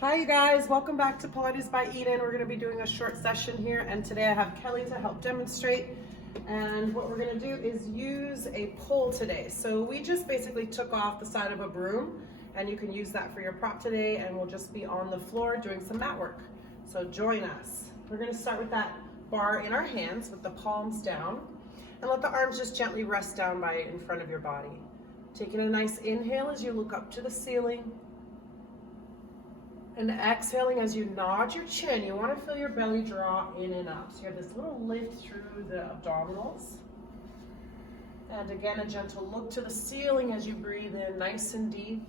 Hi you guys, welcome back to Pilates by Eden. We're going to be doing a short session here, and today I have Kelly to help demonstrate. And what we're going to do is use a pole today. So we just basically took off the side of a broom, and you can use that for your prop today, and we'll just be on the floor doing some mat work. So join us. We're going to start with that bar in our hands with the palms down, and let the arms just gently rest down by in front of your body. Taking a nice inhale as you look up to the ceiling. And exhaling as you nod your chin. You want to feel your belly draw in and up. So you have this little lift through the abdominals. And again, a gentle look to the ceiling as you breathe in nice and deep.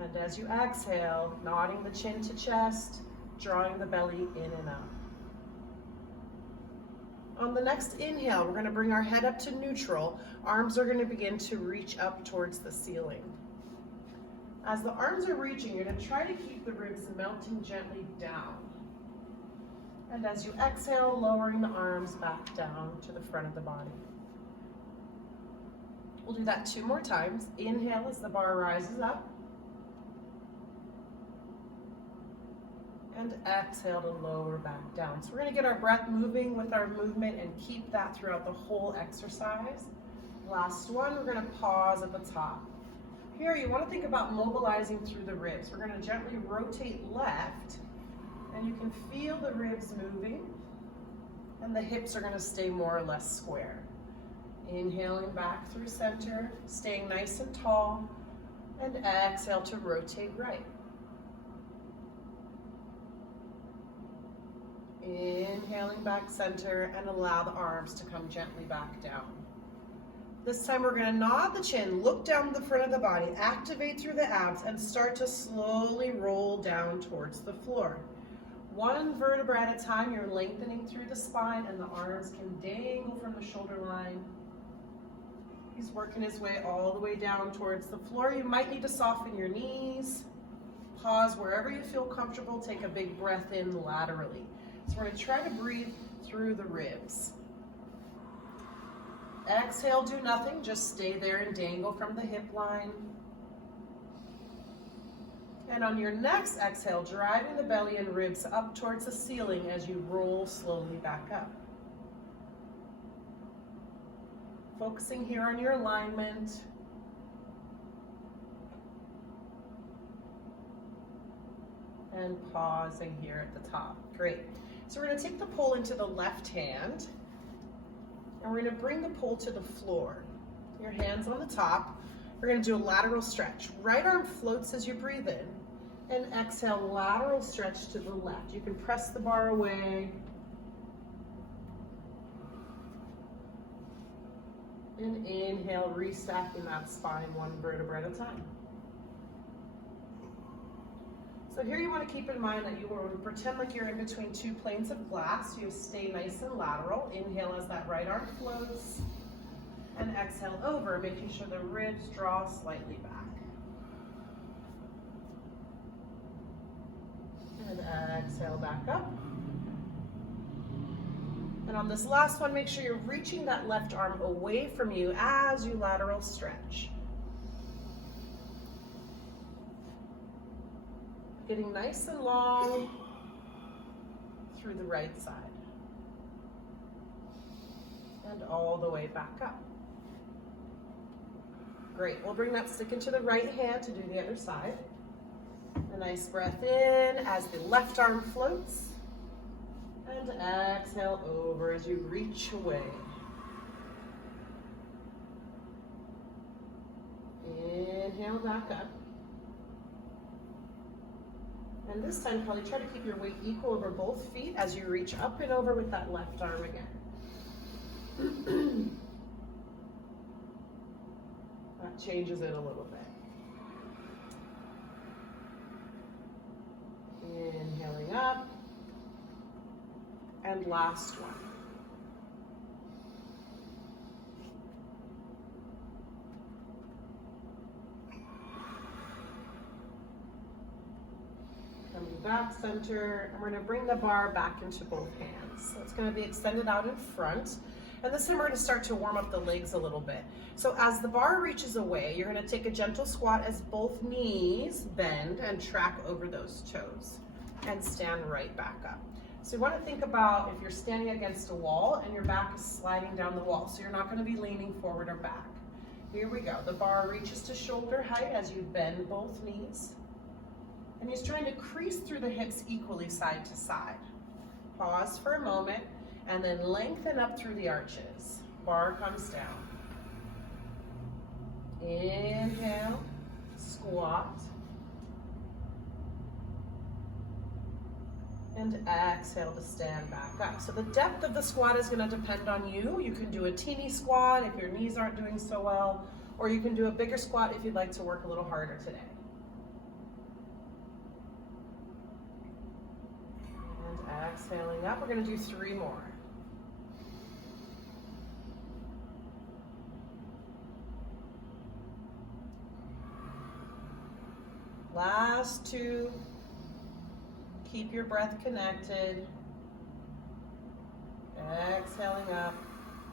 And as you exhale, nodding the chin to chest, drawing the belly in and up. On the next inhale, we're going to bring our head up to neutral. Arms are going to begin to reach up towards the ceiling. As the arms are reaching, you're going to try to keep the ribs melting gently down. And as you exhale, lowering the arms back down to the front of the body. We'll do that 2 more times. Inhale as the bar rises up. And exhale to lower back down. So we're going to get our breath moving with our movement and keep that throughout the whole exercise. Last one, we're going to pause at the top. Here, you want to think about mobilizing through the ribs. We're going to gently rotate left, and you can feel the ribs moving, and the hips are going to stay more or less square. Inhaling back through center, staying nice and tall, and exhale to rotate right. Inhaling back center, and allow the arms to come gently back down. This time we're going to nod the chin, look down the front of the body, activate through the abs, and start to slowly roll down towards the floor. 1 vertebra at a time, you're lengthening through the spine, and the arms can dangle from the shoulder line. He's working his way all the way down towards the floor. You might need to soften your knees. Pause wherever you feel comfortable. Take a big breath in laterally. So we're going to try to breathe through the ribs. Exhale, do nothing, just stay there and dangle from the hip line. And on your next exhale, driving the belly and ribs up towards the ceiling as you roll slowly back up. Focusing here on your alignment. And pausing here at the top. Great. So we're going to take the pole into the left hand. And we're going to bring the pole to the floor. Your hands on the top. We're going to do a lateral stretch. Right arm floats as you breathe in. And exhale, lateral stretch to the left. You can press the bar away. And inhale, restacking that spine 1 vertebra at a time. So here you want to keep in mind that you will pretend like you're in between 2 planes of glass. You stay nice and lateral. Inhale as that right arm floats. And exhale over, making sure the ribs draw slightly back. And exhale back up. And on this last one, make sure you're reaching that left arm away from you as you lateral stretch. Getting nice and long through the right side. And all the way back up. Great, we'll bring that stick into the right hand to do the other side. A nice breath in as the left arm floats. And exhale over as you reach away. Inhale back up. And this time, probably try to keep your weight equal over both feet as you reach up and over with that left arm again. That changes it a little bit. Inhaling up. And last one. Coming back center, and we're going to bring the bar back into both hands. So it's going to be extended out in front. And this time we're gonna start to warm up the legs a little bit. So as the bar reaches away, you're gonna take a gentle squat as both knees bend and track over those toes and stand right back up. So you wanna think about if you're standing against a wall and your back is sliding down the wall. So you're not gonna be leaning forward or back. Here we go. The bar reaches to shoulder height as you bend both knees. And he's trying to crease through the hips equally side to side. Pause for a moment and then lengthen up through the arches. Bar comes down. Inhale, squat. And exhale to stand back up. So the depth of the squat is going to depend on you. You can do a teeny squat if your knees aren't doing so well, or you can do a bigger squat if you'd like to work a little harder today. And exhaling up, we're going to do 3 more. Last 2. Keep your breath connected. Exhaling up.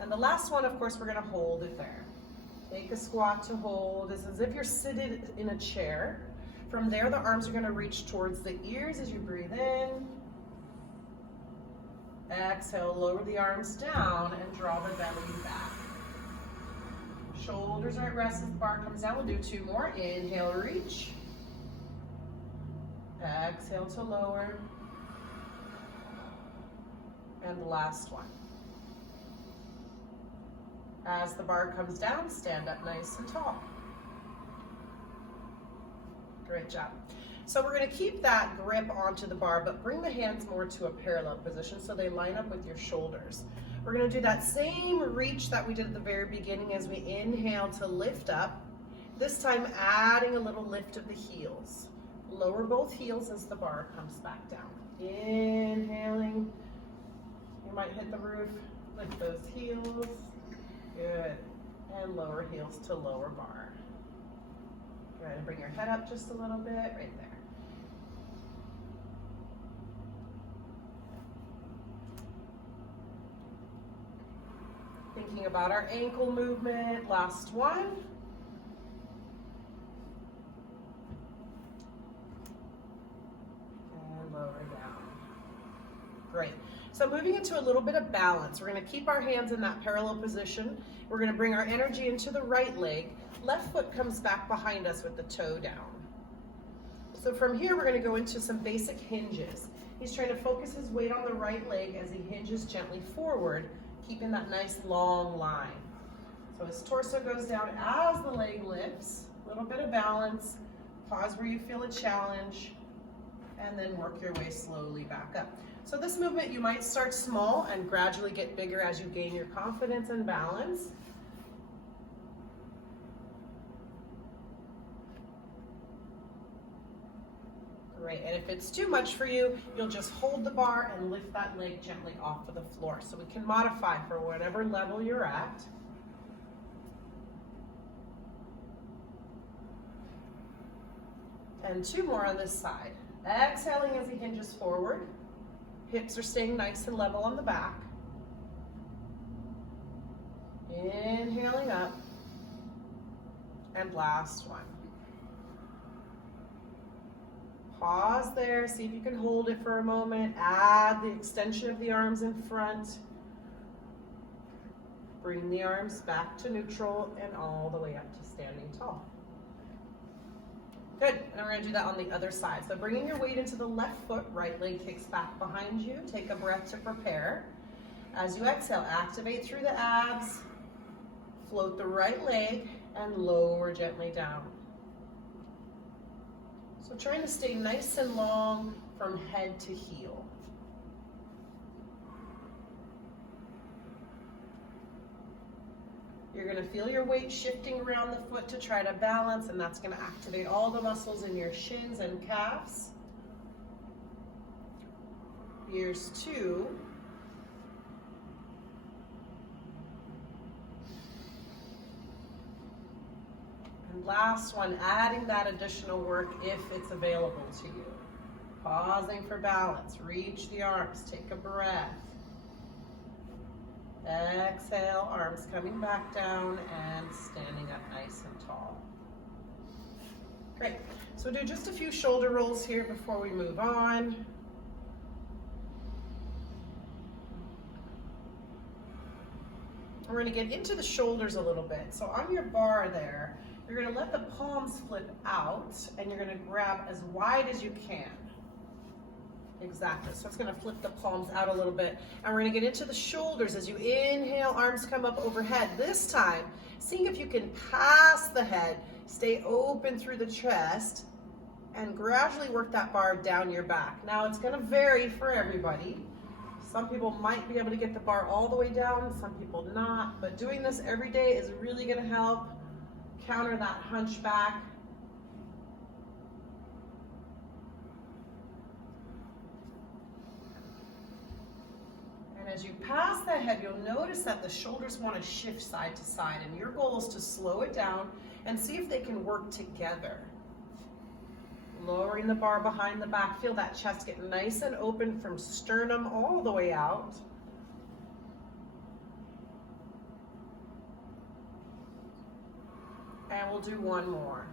And the last one, of course, we're gonna hold it there. Take a squat to hold. It's as if you're seated in a chair. From there, the arms are gonna reach towards the ears as you breathe in. Exhale, lower the arms down and draw the belly back. Shoulders are at rest as the bar comes down. We'll do 2 more. Inhale, reach. Exhale to lower. And the last one. As the bar comes down, stand up nice and tall. Great job. So we're going to keep that grip onto the bar, but bring the hands more to a parallel position so they line up with your shoulders. We're going to do that same reach that we did at the very beginning as we inhale to lift up. This time adding a little lift of the heels. Lower both heels as the bar comes back down. Inhaling. You might hit the roof. Lift those heels. Good. And lower heels to lower bar. Go ahead and bring your head up just a little bit, right there. Thinking about our ankle movement. Last one. Lower down. Great. So moving into a little bit of balance. We're going to keep our hands in that parallel position. We're going to bring our energy into the right leg. Left foot comes back behind us with the toe down. So from here, we're going to go into some basic hinges. He's trying to focus his weight on the right leg as he hinges gently forward, keeping that nice long line. So his torso goes down as the leg lifts. A little bit of balance. Pause where you feel a challenge. And then work your way slowly back up. So this movement, you might start small and gradually get bigger as you gain your confidence and balance. Great, and if it's too much for you, you'll just hold the bar and lift that leg gently off of the floor. So we can modify for whatever level you're at. And 2 more on this side. Exhaling as he hinges forward. Hips are staying nice and level on the back. Inhaling up. And last one. Pause there. See if you can hold it for a moment. Add the extension of the arms in front. Bring the arms back to neutral and all the way up to standing tall. Good, and we're gonna do that on the other side. So bringing your weight into the left foot, right leg kicks back behind you. Take a breath to prepare. As you exhale, activate through the abs, float the right leg, and lower gently down. So trying to stay nice and long from head to heel. You're going to feel your weight shifting around the foot to try to balance, and that's going to activate all the muscles in your shins and calves. Here's 2. And last one, adding that additional work if it's available to you. Pausing for balance, reach the arms, take a breath. Exhale, arms coming back down and standing up nice and tall. Great. So we'll do just a few shoulder rolls here before we move on. We're going to get into the shoulders a little bit. So on your bar there, you're going to let the palms flip out and you're going to grab as wide as you can. Exactly. So it's going to flip the palms out a little bit. And we're going to get into the shoulders as you inhale, arms come up overhead. This time, seeing if you can pass the head, stay open through the chest, and gradually work that bar down your back. Now it's going to vary for everybody. Some people might be able to get the bar all the way down, some people not, but doing this every day is really going to help counter that hunchback. And as you pass the head, you'll notice that the shoulders want to shift side to side, and your goal is to slow it down and see if they can work together. Lowering the bar behind the back. Feel that chest get nice and open from sternum all the way out. And we'll do one more.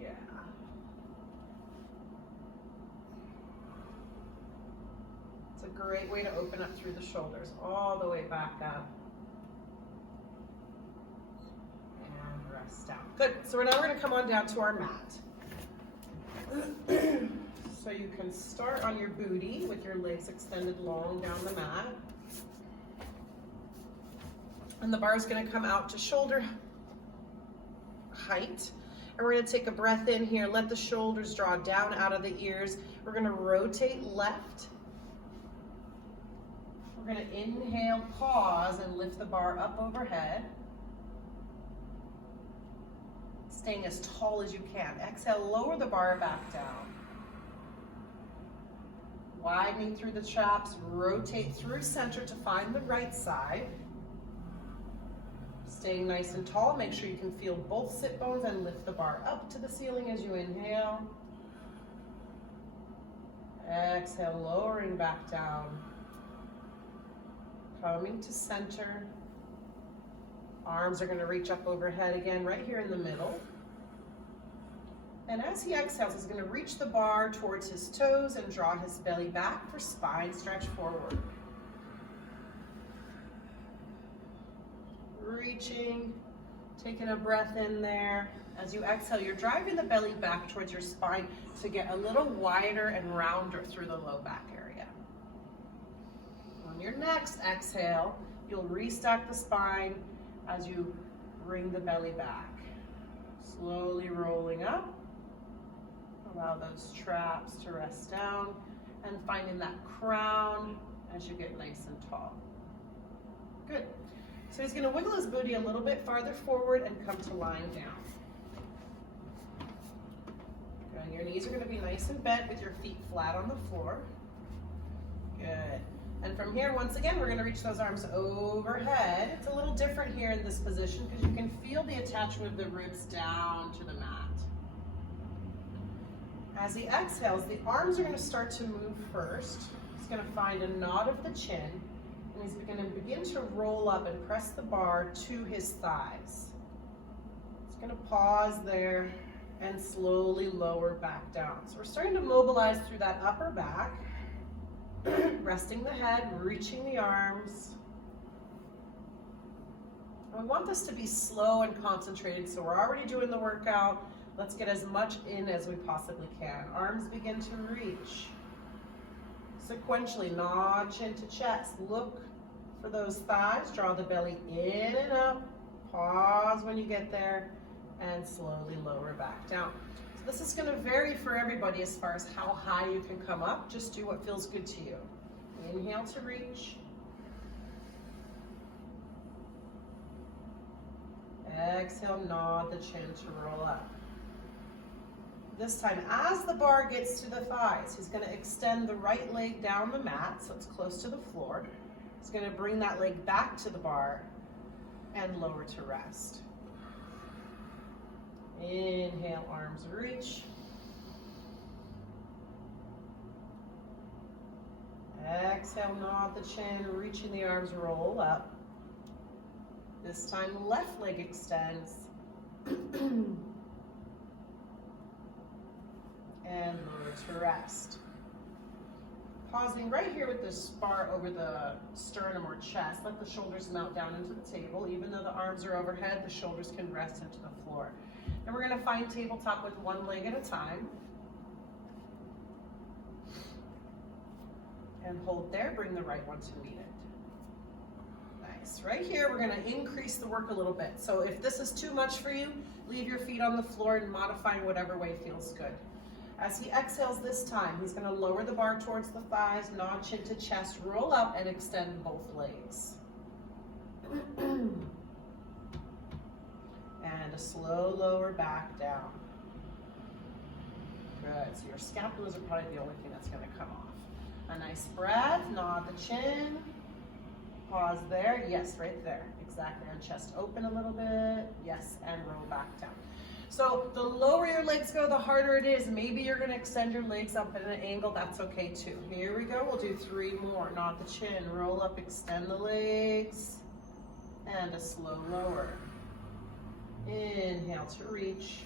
Yeah. It's a great way to open up through the shoulders, all the way back up. Down. Good. So now we're going to come on down to our mat. So you can start on your booty with your legs extended long down the mat. And the bar is going to come out to shoulder height. And we're going to take a breath in here. Let the shoulders draw down out of the ears. We're going to rotate left. We're going to inhale, pause, and lift the bar up overhead. Staying as tall as you can. Exhale, lower the bar back down. Widening through the traps, rotate through center to find the right side. Staying nice and tall, make sure you can feel both sit bones and lift the bar up to the ceiling as you inhale. Exhale, lowering back down. Coming to center. Arms are going to reach up overhead again, right here in the middle. And as he exhales, he's going to reach the bar towards his toes and draw his belly back for spine stretch forward. Reaching, taking a breath in there. As you exhale, you're driving the belly back towards your spine to get a little wider and rounder through the low back area. On your next exhale, you'll restack the spine as you bring the belly back. Slowly rolling up. Allow those traps to rest down and finding that crown as you get nice and tall. Good. So he's going to wiggle his booty a little bit farther forward and come to lying down. Good. And your knees are going to be nice and bent with your feet flat on the floor. Good. And from here, once again, we're going to reach those arms overhead. It's a little different here in this position because you can feel the attachment of the ribs down to the mat. As he exhales, the arms are going to start to move first. He's going to find a nod of the chin, and he's going to begin to roll up and press the bar to his thighs. He's going to pause there and slowly lower back down. So we're starting to mobilize through that upper back. Resting the head, reaching the arms. And we want this to be slow and concentrated, so we're already doing the workout. Let's get as much in as we possibly can. Arms begin to reach. Sequentially, nod chin to chest. Look for those thighs. Draw the belly in and up. Pause when you get there, and slowly lower back down. This is going to vary for everybody as far as how high you can come up. Just do what feels good to you. Inhale to reach. Exhale, nod the chin to roll up. This time, as the bar gets to the thighs, he's going to extend the right leg down the mat so it's close to the floor. He's going to bring that leg back to the bar and lower to rest. Inhale, arms reach. Exhale, nod the chin, reaching the arms, roll up. This time, left leg extends. And lower to rest. Pausing right here with the spar over the sternum or chest. Let the shoulders melt down into the table. Even though the arms are overhead, the shoulders can rest into the floor. And we're going to find tabletop with one leg at a time. And hold there, bring the right one to meet it. Nice. Right here, we're going to increase the work a little bit. So if this is too much for you, leave your feet on the floor and modify in whatever way feels good. As he exhales this time, he's going to lower the bar towards the thighs, nod chin to chest, roll up, and extend both legs. And a slow lower back down. Good. So your scapulas are probably the only thing that's going to come off. A nice breath, nod the chin. Pause there. Yes, right there. Exactly. And chest open a little bit. Yes, and roll back down. So the lower your legs go, the harder it is. Maybe you're going to extend your legs up at an angle. That's okay too. Here we go. We'll do 3 more. Nod the chin, roll up, extend the legs, and a slow lower. Inhale to reach.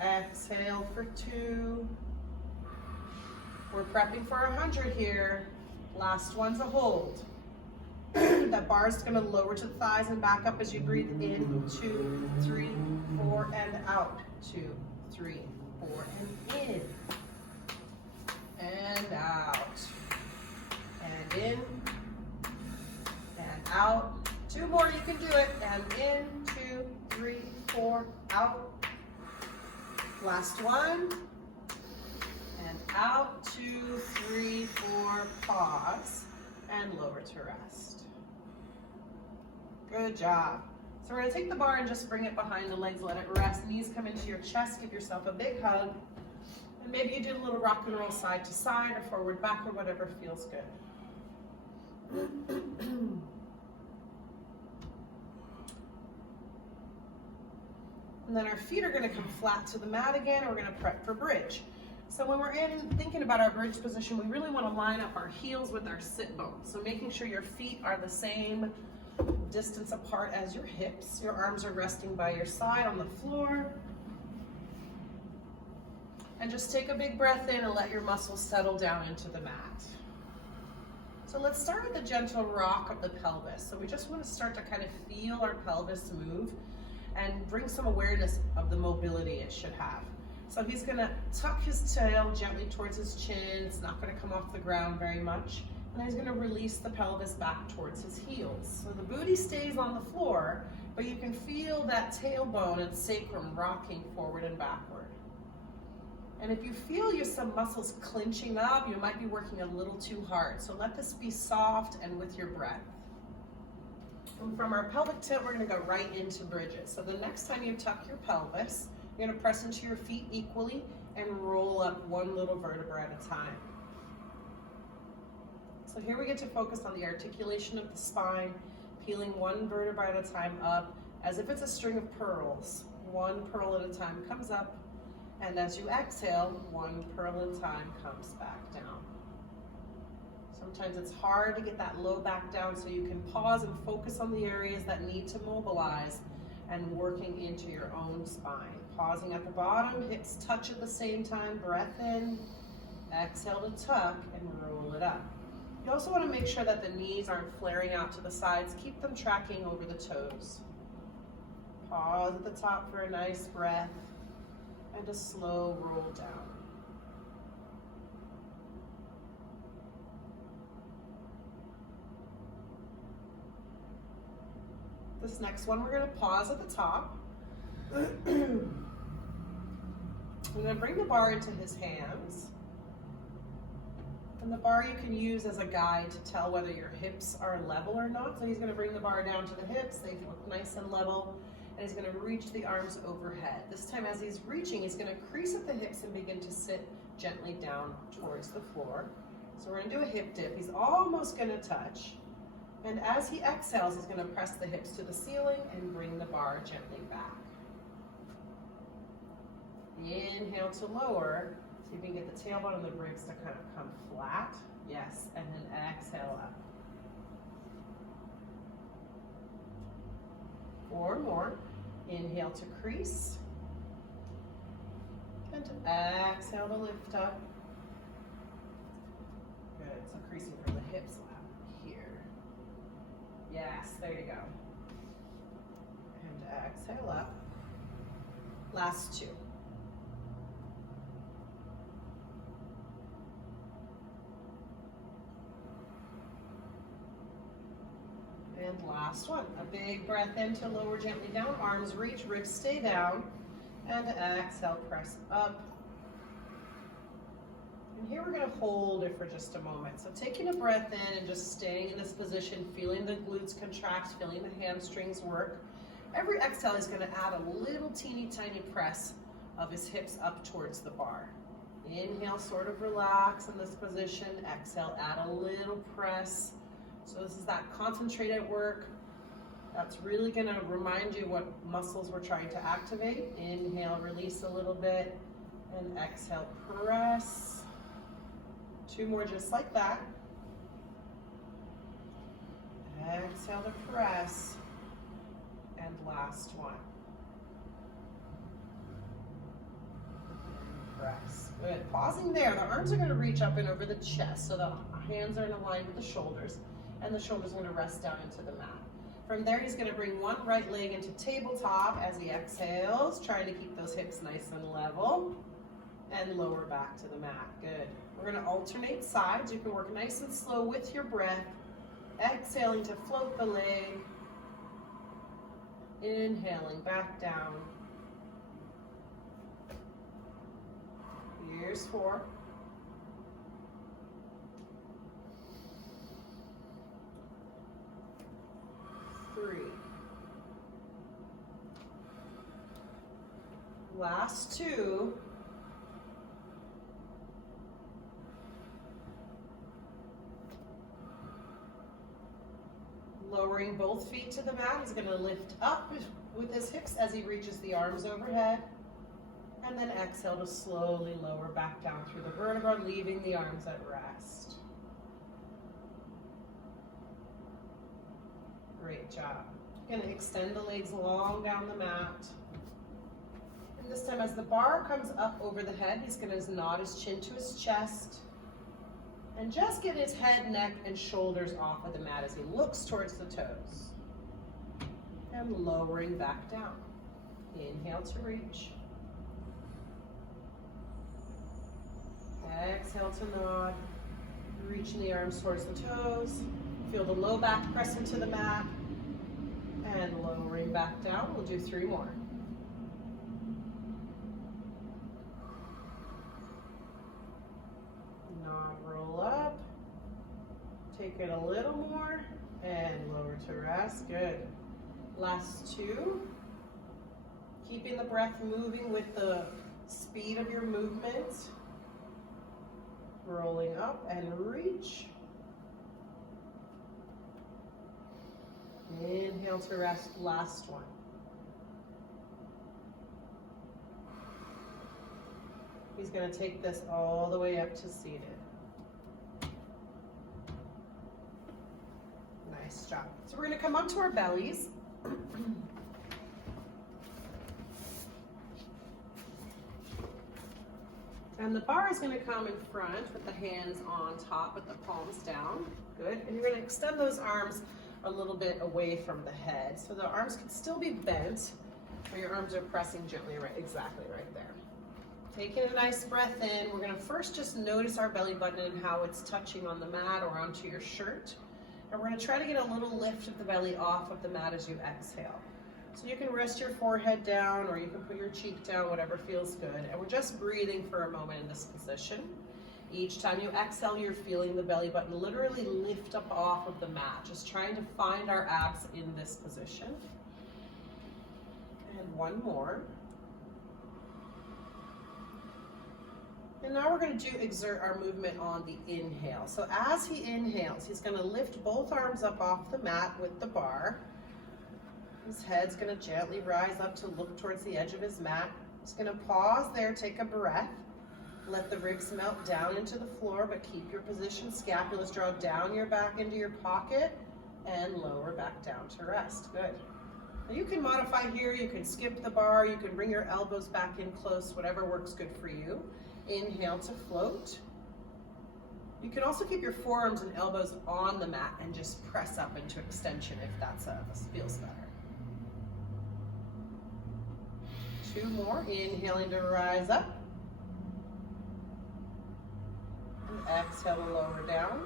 Exhale for 2. We're prepping for 100 here. Last one's a hold. That bar is going to lower to the thighs and back up as you breathe in. 2, 3, 4, and out. 2, 3, 4, and in. And out. And in. And out. 2 more, you can do it. And in. 2, 3, 4, out. Last one. And out. 2, 3, 4, pause. And lower to rest. Good job. So we're going to take the bar and just bring it behind the legs, let it rest. Knees come into your chest, give yourself a big hug. And maybe you do a little rock and roll side to side or forward, back, or whatever feels good. And then our feet are going to come flat to the mat again, and we're going to prep for bridge. So when we're thinking about our bridge position, we really want to line up our heels with our sit bones. So making sure your feet are the same distance apart as your hips. Your arms are resting by your side on the floor. And just take a big breath in and let your muscles settle down into the mat. So let's start with a gentle rock of the pelvis. So we just want to start to kind of feel our pelvis move and bring some awareness of the mobility it should have. So he's going to tuck his tail gently towards his chin. It's not going to come off the ground very much. And he's going to release the pelvis back towards his heels. So the booty stays on the floor, but you can feel that tailbone and sacrum rocking forward and backward. And if you feel some muscles clenching up, you might be working a little too hard. So let this be soft and with your breath. And from our pelvic tilt, we're going to go right into bridges. So the next time you tuck your pelvis, you're going to press into your feet equally and roll up one little vertebra at a time. So here we get to focus on the articulation of the spine, peeling one vertebra at a time up, as if it's a string of pearls. One pearl at a time comes up, and as you exhale, one pearl at a time comes back down. Sometimes it's hard to get that low back down, so you can pause and focus on the areas that need to mobilize and working into your own spine. Pausing at the bottom, hips touch at the same time, breath in, exhale to tuck, and roll it up. You also want to make sure that the knees aren't flaring out to the sides. Keep them tracking over the toes. Pause at the top for a nice breath and a slow roll down. This next one, we're going to pause at the top. We're going to bring the bar into his hands. And the bar you can use as a guide to tell whether your hips are level or not. So he's going to bring the bar down to the hips. They look nice and level. And he's going to reach the arms overhead. This time as he's reaching, he's going to crease at the hips and begin to sit gently down towards the floor. So we're going to do a hip dip. He's almost going to touch. And as he exhales, he's going to press the hips to the ceiling and bring the bar gently back. Inhale to lower. So you can get the tailbone and the ribs to kind of come flat. Yes, and then exhale up. 4 more. Inhale to crease. And exhale to lift up. Good, so creasing from the hips up here. Yes, there you go. And exhale up. Last 2. And last one. A big breath in to lower gently down. Arms reach, ribs stay down. And exhale, press up. And here we're going to hold it for just a moment. So taking a breath in and just staying in this position, feeling the glutes contract, feeling the hamstrings work. Every exhale is going to add a little teeny tiny press of his hips up towards the bar. Inhale, sort of relax in this position. Exhale, add a little press. So this is that concentrated work. That's really going to remind you what muscles we're trying to activate. Inhale, release a little bit, and exhale, press. 2 more just like that. Exhale to press. And last one. Press. Good. Pausing there. The arms are going to reach up and over the chest, so the hands are in line with the shoulders, and the shoulders are going to rest down into the mat. From there, he's going to bring one right leg into tabletop as he exhales, trying to keep those hips nice and level, and lower back to the mat. Good. We're going to alternate sides. You can work nice and slow with your breath, exhaling to float the leg, inhaling back down. Here's 4. 3. Last 2. Lowering both feet to the mat. He's going to lift up with his hips as he reaches the arms overhead. And then exhale to slowly lower back down through the vertebra, leaving the arms at rest. Great job. You're going to extend the legs long down the mat. And this time as the bar comes up over the head, he's going to nod his chin to his chest. And just get his head, neck, and shoulders off of the mat as he looks towards the toes. And lowering back down. Inhale to reach. Exhale to nod. Reaching the arms towards the toes. Feel the low back press into the mat. And lowering back down. We'll do 3 more. Nod, roll up. Take it a little more. And lower to rest. Good. Last 2. Keeping the breath moving with the speed of your movement. Rolling up and reach. Inhale to rest, last one. He's going to take this all the way up to seated. Nice job. So we're going to come up to our bellies. And the bar is going to come in front with the hands on top with the palms down. Good. And you're going to extend those arms a little bit away from the head. So the arms can still be bent, but your arms are pressing gently right, exactly right there. Taking a nice breath in, we're going to first just notice our belly button and how it's touching on the mat or onto your shirt. And we're going to try to get a little lift of the belly off of the mat as you exhale. So you can rest your forehead down or you can put your cheek down, whatever feels good. And we're just breathing for a moment in this position. Each time you exhale, you're feeling the belly button literally lift up off of the mat, just trying to find our abs in this position. And 1 more. And now we're going to exert our movement on the inhale. So as he inhales, he's going to lift both arms up off the mat with the bar. His head's going to gently rise up to look towards the edge of his mat. He's going to pause there, take a breath. Let the ribs melt down into the floor, but keep your position. Scapulas draw down your back into your pocket and lower back down to rest. Good. Now you can modify here. You can skip the bar. You can bring your elbows back in close, whatever works good for you. Inhale to float. You can also keep your forearms and elbows on the mat and just press up into extension if that feels better. 2 more. Inhaling to rise up. Exhale to lower down.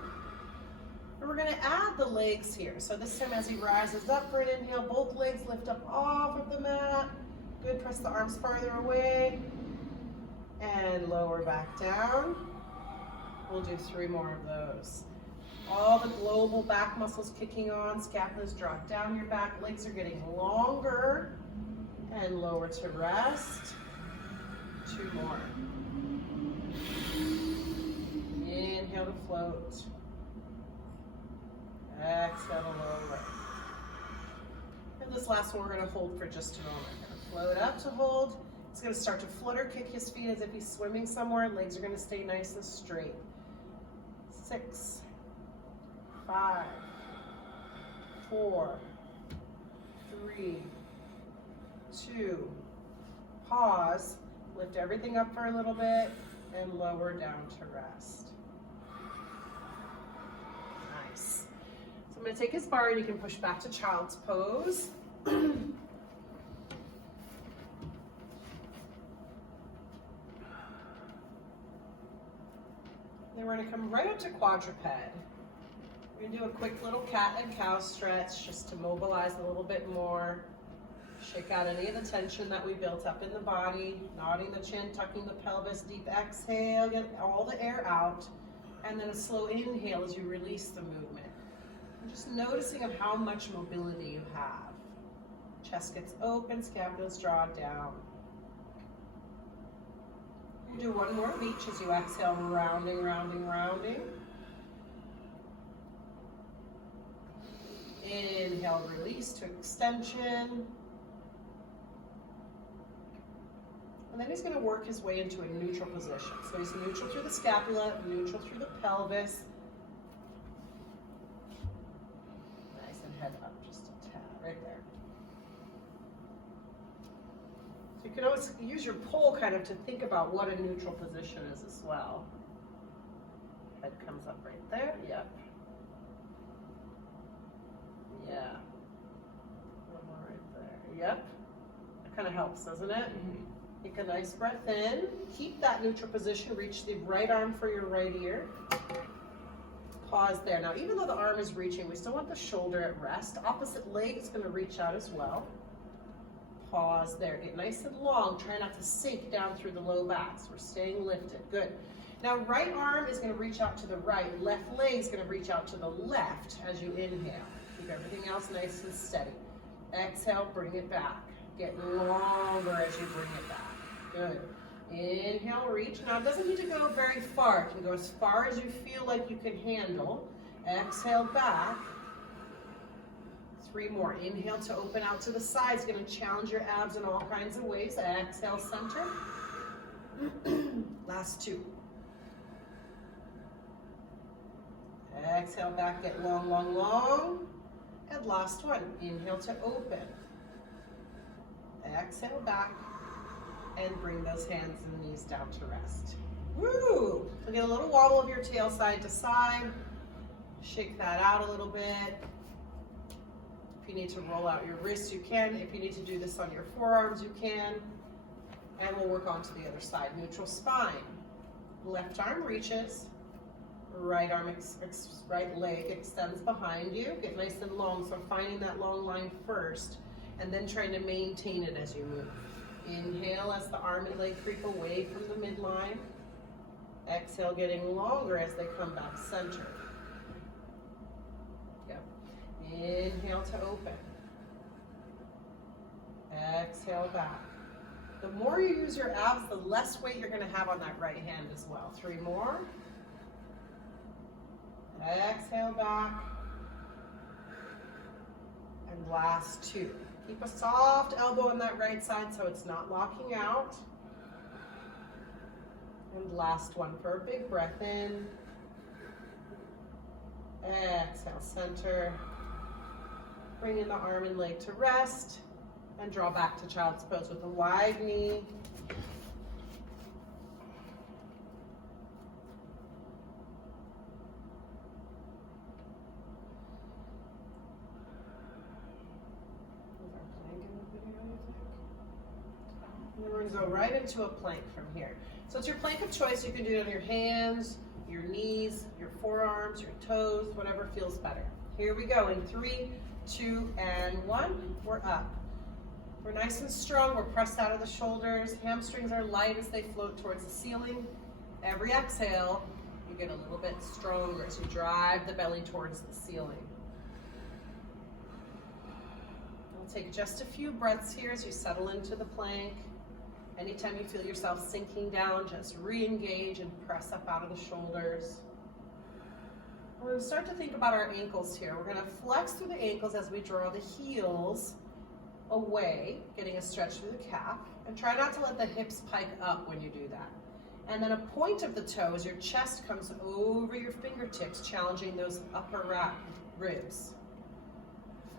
And we're going to add the legs here. So this time as he rises up for an inhale, both legs lift up off of the mat. Good, press the arms farther away. And lower back down. We'll do 3 more of those. All the global back muscles kicking on. Scapulas draw down your back. Legs are getting longer. And lower to rest. 2 more. Inhale to float. Exhale to lower. And this last one we're going to hold for just a moment. Float up to hold. He's going to start to flutter, kick his feet as if he's swimming somewhere. Legs are going to stay nice and straight. 6, 5, 4, 3, 2. Pause. Lift everything up for a little bit and lower down to rest. Nice. So I'm going to take his bar and you can push back to child's pose. Then we're going to come right up to quadruped. We're going to do a quick little cat and cow stretch just to mobilize a little bit more. Shake out any of the tension that we built up in the body, nodding the chin, tucking the pelvis, deep exhale, get all the air out, and then a slow inhale as you release the movement. And just noticing of how much mobility you have. Chest gets open, scapulas draw down. You do 1 more of each as you exhale, rounding, rounding, rounding. Inhale, release to extension. And then he's going to work his way into a neutral position. So he's neutral through the scapula, neutral through the pelvis. Nice, and head up just a tad, right there. So you can always use your pole kind of to think about what a neutral position is as well. Head comes up right there, yep. Yeah. 1 more right there, yep. That kind of helps, doesn't it? Mm-hmm. Take a nice breath in, keep that neutral position, reach the right arm for your right ear. Pause there. Now, even though the arm is reaching, we still want the shoulder at rest. Opposite leg is going to reach out as well. Pause there. Get nice and long. Try not to sink down through the low back. So we're staying lifted. Good. Now, right arm is going to reach out to the right. Left leg is going to reach out to the left as you inhale. Keep everything else nice and steady. Exhale, bring it back. Get longer as you bring it back. Good. Inhale, reach. Now it doesn't need to go very far. It can go as far as you feel like you can handle. Exhale back. 3 more. Inhale to open out to the sides. Going to challenge your abs in all kinds of ways. Exhale, center. Last 2. Exhale back, get long, long, long. And last 1. Inhale to open. Exhale back and bring those hands and knees down to rest. Woo! So get a little wobble of your tail side to side. Shake that out a little bit. If you need to roll out your wrists, you can. If you need to do this on your forearms, you can. And we'll work on to the other side. Neutral spine. Left arm reaches. Right arm, right leg extends behind you. Get nice and long. So finding that long line first. And then trying to maintain it as you move. Inhale as the arm and leg creep away from the midline. Exhale, getting longer as they come back center. Yep. Inhale to open. Exhale back. The more you use your abs, the less weight you're going to have on that right hand as well. 3 more. Exhale back. And last 2. Keep a soft elbow on that right side so it's not locking out. And last one for a big breath in. Exhale, center. Bringing the arm and leg to rest. And draw back to child's pose with a wide knee. And we're going to go right into a plank from here. So it's your plank of choice. You can do it on your hands, your knees, your forearms, your toes, whatever feels better. Here we go in 3, 2, and 1. We're up. We're nice and strong. We're pressed out of the shoulders. Hamstrings are light as they float towards the ceiling. Every exhale, you get a little bit stronger as you drive the belly towards the ceiling. We'll take just a few breaths here as you settle into the plank. Anytime you feel yourself sinking down, just re-engage and press up out of the shoulders. We're going to start to think about our ankles here. We're going to flex through the ankles as we draw the heels away, getting a stretch through the calf, and try not to let the hips pike up when you do that. And then a point of the toe as your chest comes over your fingertips, challenging those upper ribs.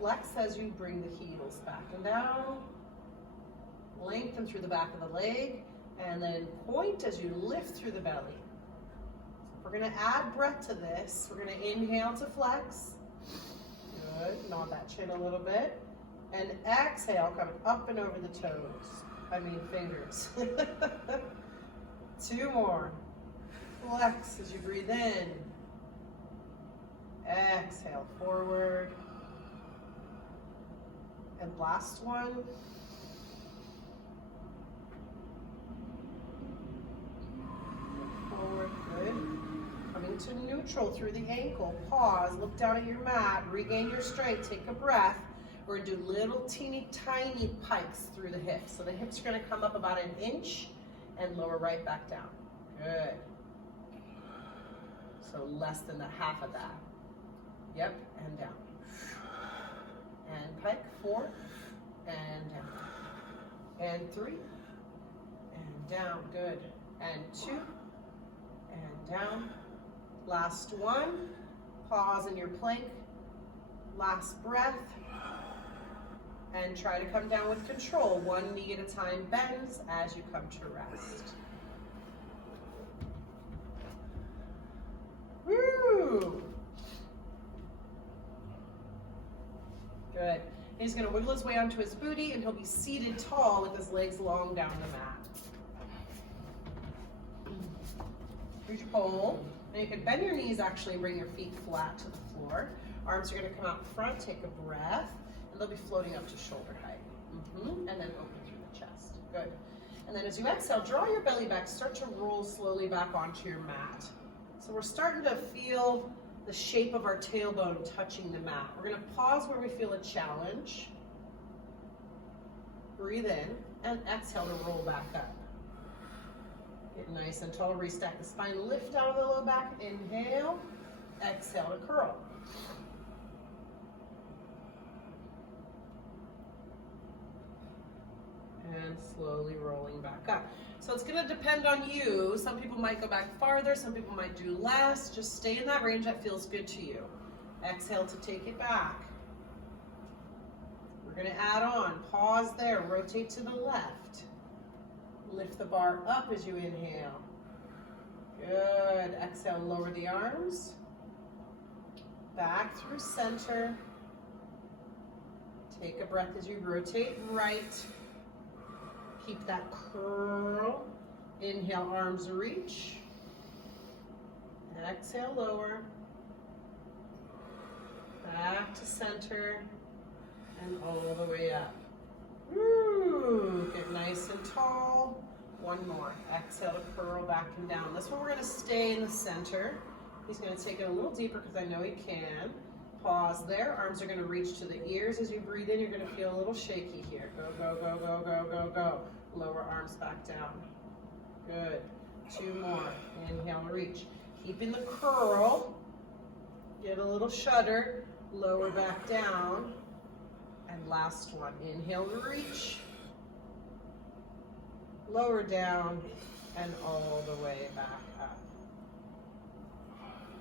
Flex as you bring the heels back and down. Lengthen through the back of the leg, and then point as you lift through the belly. We're going to add breath to this. We're going to inhale to flex. Good. Nod that chin a little bit. And exhale, coming up and over the fingers. 2 more. Flex as you breathe in. Exhale, forward. And last one. Forward, good. Coming to neutral through the ankle. Pause, look down at your mat, regain your strength, take a breath. We're going to do little teeny tiny pikes through the hips. So the hips are going to come up about 1 inch and lower right back down. Good. So less than the half of that. Yep, and down. And pike, 4, and down. And 3, and down, good. And 2, and down. Last one. Pause in your plank. Last breath. And try to come down with control. 1 knee at a time bends as you come to rest. Woo! Good. He's going to wiggle his way onto his booty, and he'll be seated tall with his legs long down the mat. Here's your pole. And you can bend your knees actually and bring your feet flat to the floor. Arms are going to come out in front. Take a breath. And they'll be floating up to shoulder height. And then open through the chest. Good. And then as you exhale, draw your belly back. Start to roll slowly back onto your mat. So we're starting to feel the shape of our tailbone touching the mat. We're going to pause where we feel a challenge. Breathe in and exhale to roll back up. Get nice and tall. Restack the spine. Lift out of the low back. Inhale. Exhale to curl. And slowly rolling back up. So it's going to depend on you. Some people might go back farther, some people might do less. Just stay in that range that feels good to you. Exhale to take it back. We're going to add on. Pause there. Rotate to the left. Lift the bar up as you inhale. Good. Exhale, lower the arms. Back through center. Take a breath as you rotate right. Keep that curl. Inhale, arms reach. Exhale, lower. Back to center. And all the way up. Woo! Get nice and tall. 1 more. Exhale to curl back and down. This one we're going to stay in the center. He's going to take it a little deeper because I know he can. Pause there. Arms are going to reach to the ears. As you breathe in, you're going to feel a little shaky here. Go, go, go, go, go, go, go. Lower arms back down. Good. 2 more. Inhale, reach. Keeping the curl. Get a little shudder. Lower back down. And last one. Inhale, reach. Lower down. and all the way back up.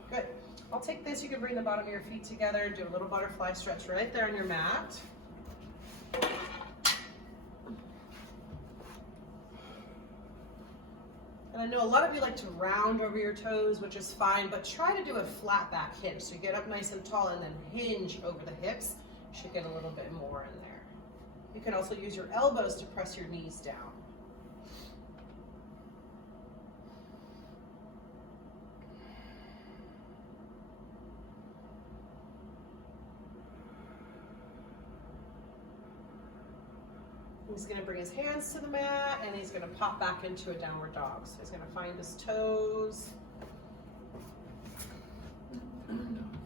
Good. I'll take this. You can bring the bottom of your feet together, do a little butterfly stretch right there on your mat. And I know a lot of you like to round over your toes, which is fine, but try to do a flat back hinge. So you get up nice and tall and then hinge over the hips. You should get a little bit more in there. You can also use your elbows to press your knees down. He's going to bring his hands to the mat and he's going to pop back into a downward dog. So he's going to find his toes.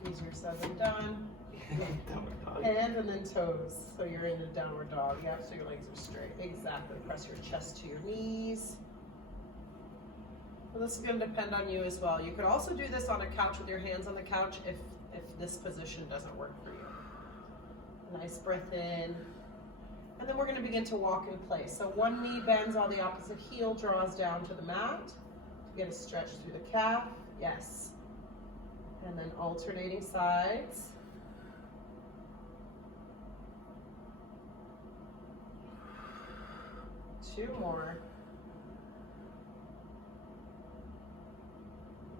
Easier said than done. Downward dog. Head and then toes. So you're in a downward dog. Yeah, so your legs are straight. Exactly. Press your chest to your knees. Well, this is going to depend on you as well. You could also do this on a couch with your hands on the couch if this position doesn't work for you. Nice breath in. And then we're going to begin to walk in place. So one knee bends while the opposite heel draws down to the mat. To get a stretch through the calf. Yes. And then alternating sides. Two more.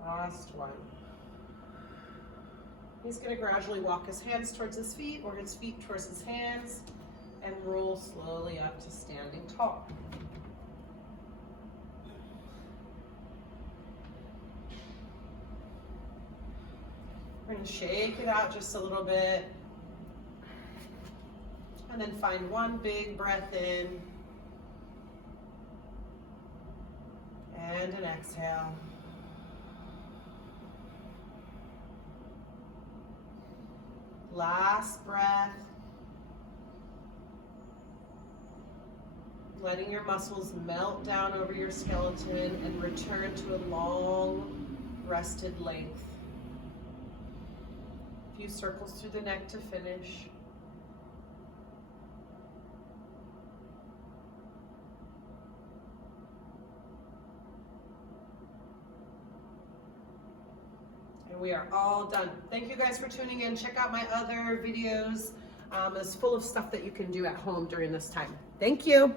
Last one. He's going to gradually walk his hands towards his feet or his feet towards his hands. And roll slowly up to standing tall. We're going to shake it out just a little bit. And then find one big breath in. And an exhale. Last breath. Letting your muscles melt down over your skeleton and return to a long, rested length. A few circles through the neck to finish. And we are all done. Thank you guys for tuning in. Check out my other videos. It's full of stuff that you can do at home during this time. Thank you.